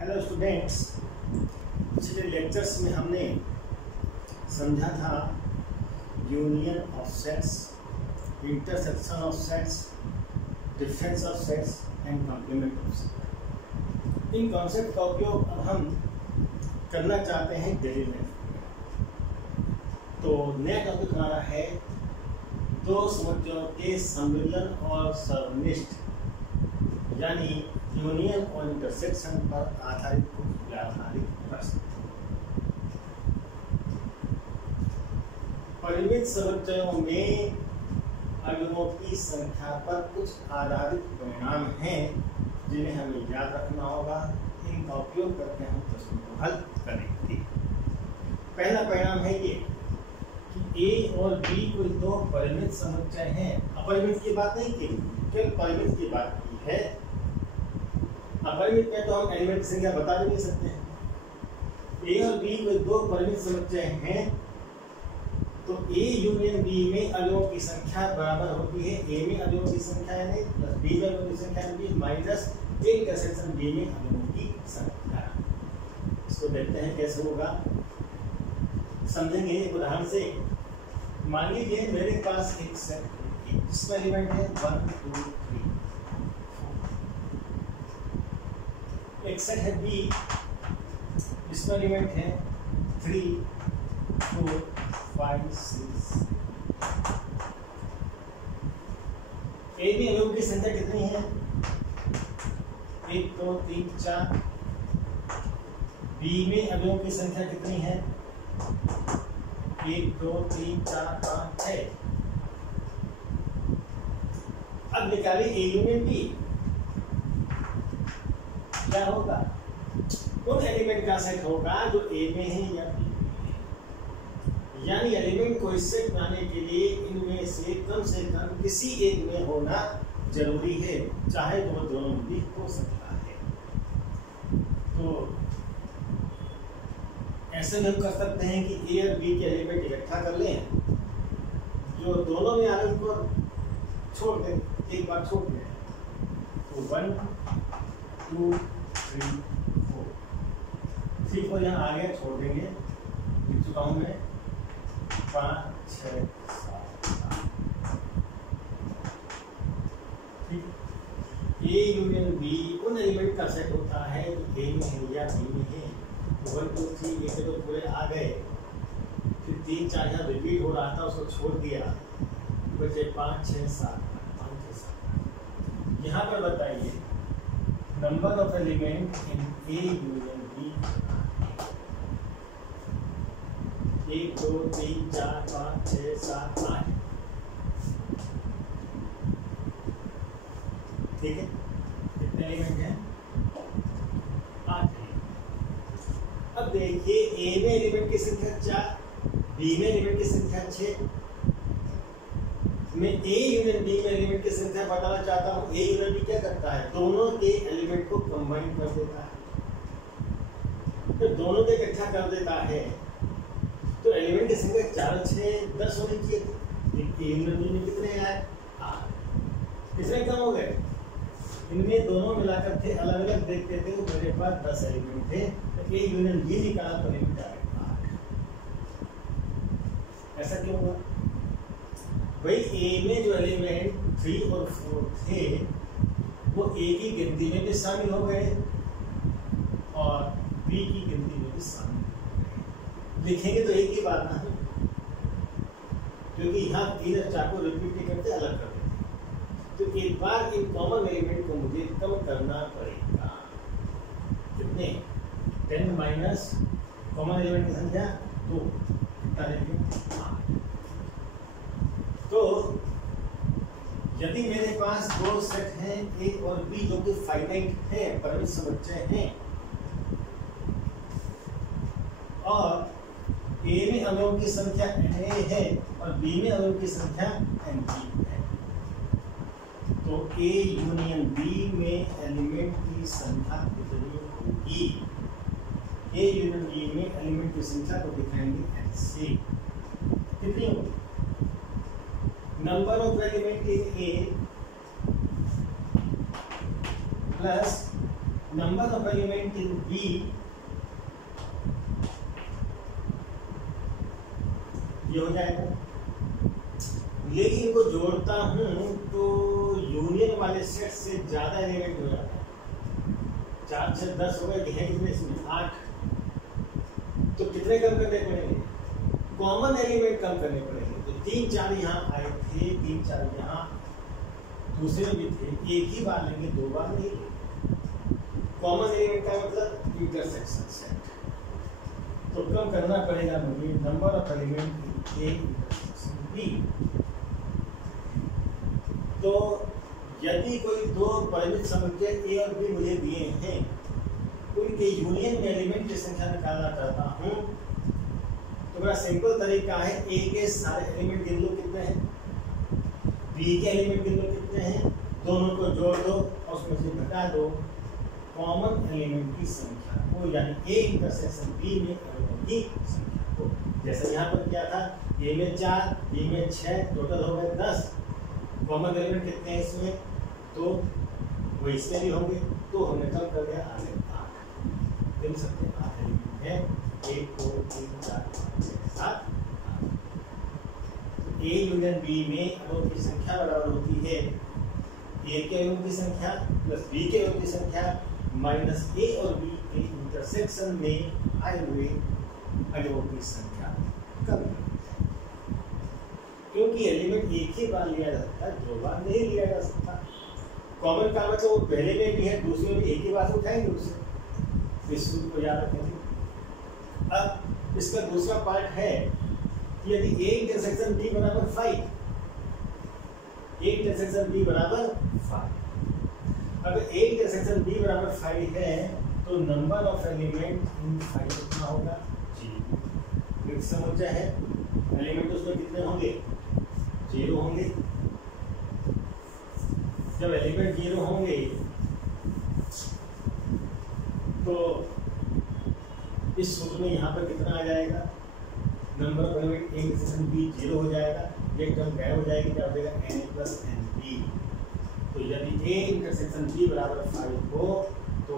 Hello students, पिछले lectures में हमने समझा था union of sets, intersection of sets, difference of sets and complement of sets. इन कॉन्सेप्ट का उपयोग अब हम करना चाहते हैं डेली लाइफ में। तो नया टॉपिक हमारा है दो समुच्चयों के सम्मिलन और सर्वनिष्ठ, यानी यूनियन और इंटरसेक्शन पर आधारित कुछ व्यावहारिक प्रश्न। परिमित समुच्चयों में अणुओं की संख्या पर कुछ आधारित परिणाम हैं जिन्हें हमें याद रखना होगा। इनका उपयोग करके हम प्रश्न को हल करेंगे। पहला परिणाम है ये कि ए और बी कोई दो परिमित समुच्चय हैं। अपरिमित की बात नहीं की, केवल परिमित की बात की है। अपरिमित में तो हम एलिमेंट की संख्या बता भी नहीं सकते हैं। ए और बी कोई दो परिमित समुच्चय हैं, तो ए यूनियन बी में अणुओं की संख्या बराबर होती है ए में अणुओं की संख्या यानी प्लस बी में अणुओं की संख्या यानी माइनस इंटरसेक्शन बी में अणुओं की संख्या। इसको देखते हैं कैसे होगा, समझेंगे एक उदाहरण से। मान लीजिए मेरे पास एक सेट है जिसमें एलिमेंट है 1 2 3। एक सेट है बी जिसमें एलिमेंट है 3 4 5 6। ए में अणुओं की संख्या कितनी है? 1 2 3 4। बी में अणुओं की संख्या कितनी है? 1 2 3 4 5 6। अब निकालिए ए यूनियन बी। क्या होगा? उन एलिमेंट का सेट होगा जो ए में है या बी में है। यानी एलिमेंट को इस सेट बनाने के लिए इनमें से कम किसी एक में होना जरूरी है, चाहे तो दोनों में भी हो सकता है। तो ऐसे में हम कर सकते हैं कि ए और बी के एलिमेंट इकट्ठा कर लें, जो दोनों में आने को छोड़ दें, एक बार छोड़ दें। तो 1 2 3 4 3 को यहाँ आगे छोड़ देंगे, लिख चुका हूँ मैं। 5 6 7 8। ठीक, ए यूनियन बी उन एलिमेंट का सेट होता है जो ए में है या बी में है। 1 2 3 ये तो पूरे आ गए, फिर 3 4 यहाँ रिपीट हो रहा था, उसको छोड़ दिया, बचे 5 6 7 5 6 7। यहाँ पर बताइए number of element in A union B. 1 2 3 4 5 6 7 8। ठीक है, कितने एलिमेंट हैं? 8। अब देखिए ए में एलिमेंट की संख्या 4, बी में एलिमेंट की संख्या 6। मैं ए यूनियन बी में एलिमेंट की संख्या बताना चाहता हूँ। ए यूनियन बी क्या करता है? दोनों के एलिमेंट को कंबाइन कर देता है। तो दोनों को इकट्ठा कर देता है, तो एलिमेंट की संख्या 4 6 10 होनी चाहिए थी। ए यूनियन बी में कितने आए? 8। कितने कम हो गए? इनमें दोनों मिलाकर थे, अलग अलग देखते थे तो मेरे पास 10 एलिमेंट थे, तो ए यूनियन बी निकाला तो एलिमेंट आ गए 8। ऐसा क्यों हुआ? भाई ए में जो एलिमेंट 3 और 4 थे वो ए की गिनती में भी शामिल हो गए और बी की गिनती में भी शामिल हो गए। लिखेंगे तो एक ही बात ना, क्योंकि यहाँ 3 और 4 को रिपीट नहीं करते, अलग कर देते। तो एक बार इन कॉमन एलिमेंट को मुझे कम करना पड़ेगा। कितने? 10 माइनस कॉमन एलिमेंट की संख्या 2, कितना लिखेंगे? 8। तो यदि मेरे पास दो सेट हैं ए और बी जो कि फाइनाइट है, परिमित समुच्चय हैं, और ए में अणुओं की संख्या ए है और बी में अणुओं की संख्या एन है, तो ए यूनियन बी में एलिमेंट की संख्या कितनी होगी? ए यूनियन बी में एलिमेंट की संख्या को दिखाएंगे ऐसे। कितनी होगी? Number of element in A plus number of element in B ये हो जाएगा, लेकिन इनको जोड़ता हूं तो यूनियन वाले सेट से ज्यादा एलिमेंट हो जाता है। 4 6 10 हो गए, है कितने इसमें 8, तो कितने कम करने पड़ेंगे, कॉमन एलिमेंट कम करने पड़ेंगे। तो 3 4 यहाँ आए थे, 3 4 यहाँ दूसरे भी थे, एक ही बार लेंगे, 2 बार नहीं लेंगे। कॉमन एलिमेंट का मतलब इंटरसेक्शन सेट, तो कम करना पड़ेगा मुझे number of element A intersection B. तो यदि कोई दो परिमित संख्या ए और बी मुझे दिए हैं, उनके यूनियन में एलिमेंट की संख्या निकालना चाहता हूं, तो बड़ा सिंपल तरीका है, ए के सारे एलिमेंट गिन लो कितने हैं, बी के एलिमेंट गिन लो कितने हैं, दोनों को जोड़ दो और उसमें से घटा दो कॉमन एलिमेंट की संख्या को, यानी ए इंटरसेक्शन बी में एलिमेंट की संख्या को। जैसे यहाँ पर क्या था, ए में 4, बी में 6, टोटल हो गए 10। कॉमन एलिमेंट कितने हैं इसमें, तो वो इसमें भी होंगे, तो हमने कम कर दिया आगे 8 गिन सकते हैं। 8 एलिमेंट है, 1 2 3 4 5 6 7 8। ए यूनियन बी में अणुओं की संख्या बराबर होती है ए के अणुओं की संख्या प्लस बी के अणुओं की संख्या माइनस ए और बी के इंटरसेक्शन में आए हुए अणुओं की संख्या कम, क्योंकि एलिमेंट एक ही बार लिया जा सकता है, 2 बार नहीं लिया जा सकता। कॉमन का मतलब वो पहले में भी है, दूसरे में एक ही बार उठाएंगे उसे, इस सूत्र को याद रखेंगे। अब इसका दूसरा पार्ट है कि यदि ए इंटरसेक्शन बी बराबर 5, ए इंटरसेक्शन बी बराबर 5, अगर ए इंटरसेक्शन बी बराबर 5 है तो नंबर ऑफ एलिमेंट इन 5 कितना होगा, जी समझ है, एलिमेंट उसमें कितने होंगे, 0 होंगे। जब एलिमेंट 0 होंगे तो इस सूत्र में यहाँ पर कितना आ जाएगा, number of element A intersection B 0 हो जाएगा, ये टर्म गायब हो जाएगी, क्या हो जाएगा n प्लस एन बी। तो यदि ए इंटरसेक्शन बी बराबर 5 हो तो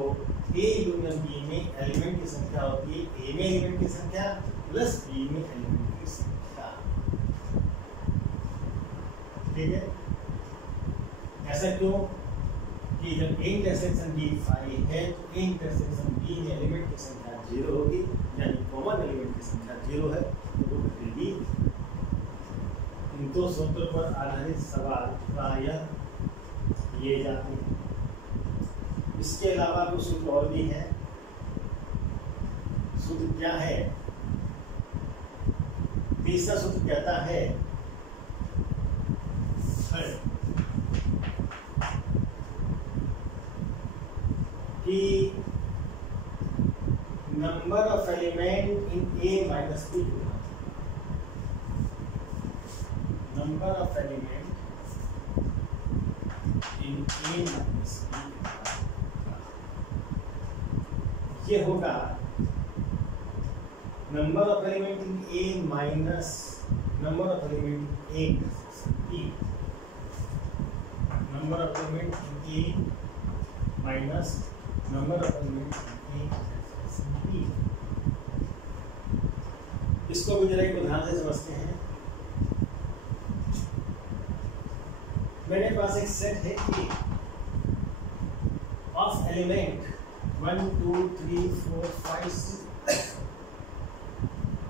ए यूनियन बी में एलिमेंट की संख्या होती है ए में एलिमेंट की संख्या प्लस बी में एलिमेंट की संख्या, ठीक है। ऐसा क्यों कि जब ए इंटरसेक्शन बी 5 है तो ए इंटरसेक्शन बी में एलिमेंट की संख्या 0 होगी, यानी कॉमन एलिमेंट की संख्या 0 है, तो वो घटेगी। इन दो सूत्रों पर आधारित सवाल प्रायः किए जाते हैं। इसके अलावा कुछ सूत्र और भी है। सूत्र क्या है, तीसरा सूत्र कहता है कि number of element in A minus B, number of element in A minus B, ये होगा number of element in A minus number of element in A intersection B, number of element in A minus number of element in A intersection B. इसको भी जरा एक ध्यान से समझते हैं। मेरे पास एक सेट है A of element 1 2 3 4 5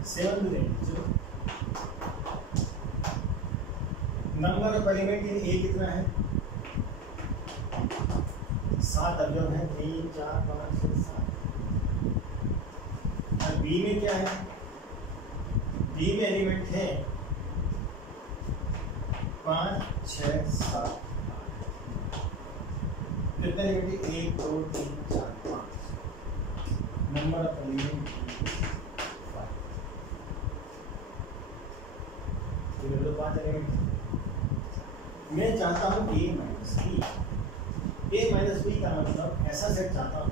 6 7 number of element in A कितना है, 7 अवयव है, 3 4 5 6 7। और बी में क्या है, बी में एलिमेंट है 5 6 7 कितने एलिमेंट, 1 2 3 4 5, नंबर ऑफ एलिमेंट 5, तो 5 एलिमेंट। मैं चाहता हूं a minus B, a minus B का मतलब ऐसा सेट चाहता हूं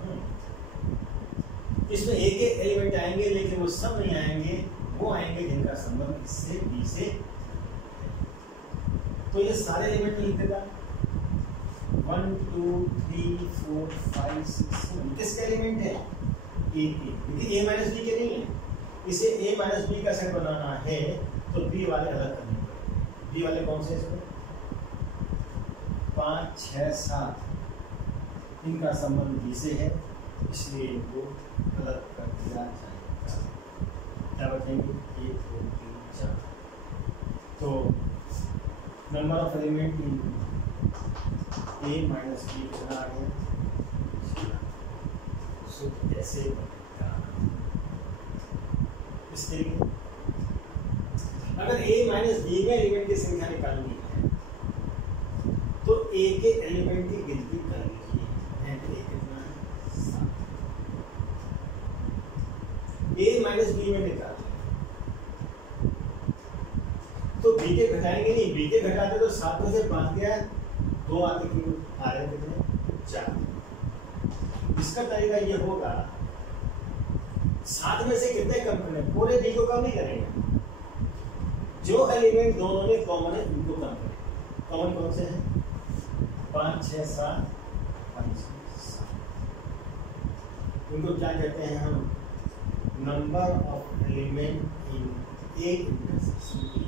इसमें a के एलिमेंट आएंगे, लेकिन वो सब नहीं आएंगे, वो आएंगे जिनका संबंध इससे b से। तो ये सारे एलिमेंट लिख देगा 1 2 3 4 5 6 7 किसके एलिमेंट है? ए के, क्योंकि ए माइनस बी के नहीं है। इसे ए माइनस बी का सेट बनाना है तो बी वाले अलग करने पड़ेंगे। बी वाले कौन से हैं इसमें? 5 6 7 इनका संबंध बी से है, इसलिए इनको अलग कर दिया जाएगा। क्या बचेंगे? 1 2 3 4। तो number of element in A minus B कितना आ गया? सूत्र कैसे बनेगा? इसके लिए अगर ए माइनस बी में एलिमेंट की संख्या निकालनी है तो ए के एलिमेंट की गिनती कर लीजिए। कितना है? 7। ए माइनस बी में निकाल तो बी के घटाएंगे नहीं, बी के घटाते तो 7 में से 5 गया, 2 आते आ रहे कितने? 4। इसका तरीका ये होगा 7 में से कितने कम करने, पूरे बी को कम नहीं करेंगे, जो एलिमेंट दोनों में कॉमन है उनको कम करें। कॉमन कौन से हैं? 5 6 7 5 7। उनको क्या कहते हैं हम? Number of element in A intersection B.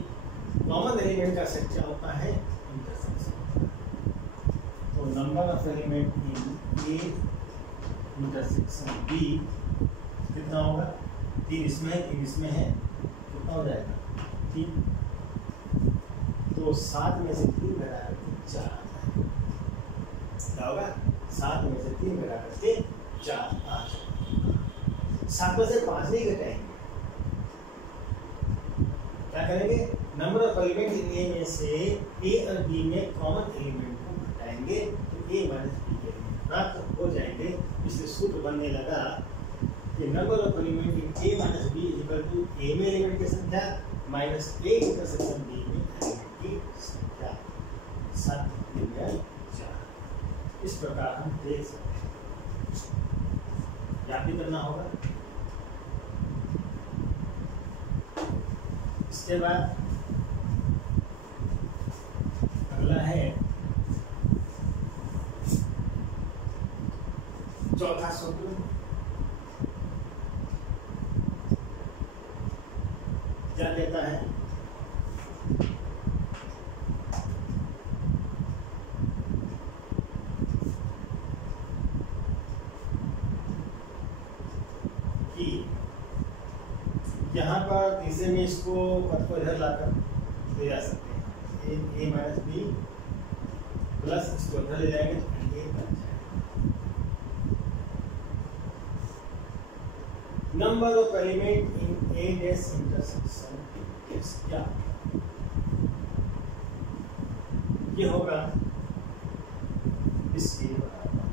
Common element का सेट क्या होता है? इंटरसेक्शन। तो number of element in A intersection B कितना होगा? 3 इसमें है, 3 इसमें है, कितना हो जाएगा? 3। तो 7 में से 3 घटा करके 4 आ जाएगा। क्या होगा? 7 में से 3 घटा करके 4 आ जाएगा। 7 में से 5 नहीं घटाएंगे, क्या करेंगे? नंबर ऑफ एलिमेंट इन ए में से ए और बी में कॉमन एलिमेंट को घटाएंगे तो ए माइनस बी के एलिमेंट प्राप्त हो जाएंगे। इससे सूत्र बनने लगा कि number of element in A minus B equal to A में एलिमेंट की संख्या माइनस ए इंटरसेक्शन बी में एलिमेंट की संख्या। 7 3 4। इस प्रकार हम देख सकते हैं। याद भी करना होगा। इसके बाद अगला है चौथा सूत्र। क्या कहता है? कि यहाँ पर तीसरे में इसको पद को इधर लाकर ले जा सकते हैं। ए माइनस बी प्लस इसको इधर ले जाएंगे तो ए बन जाएगा। Number of element in A dash intersection क्या? ये होगा इसके बराबर,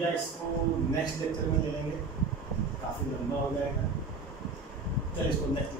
या इसको नेक्स्ट लेक्चर में ले लेंगे, काफी लंबा हो जाएगा। चलिए इसको नेक्स्ट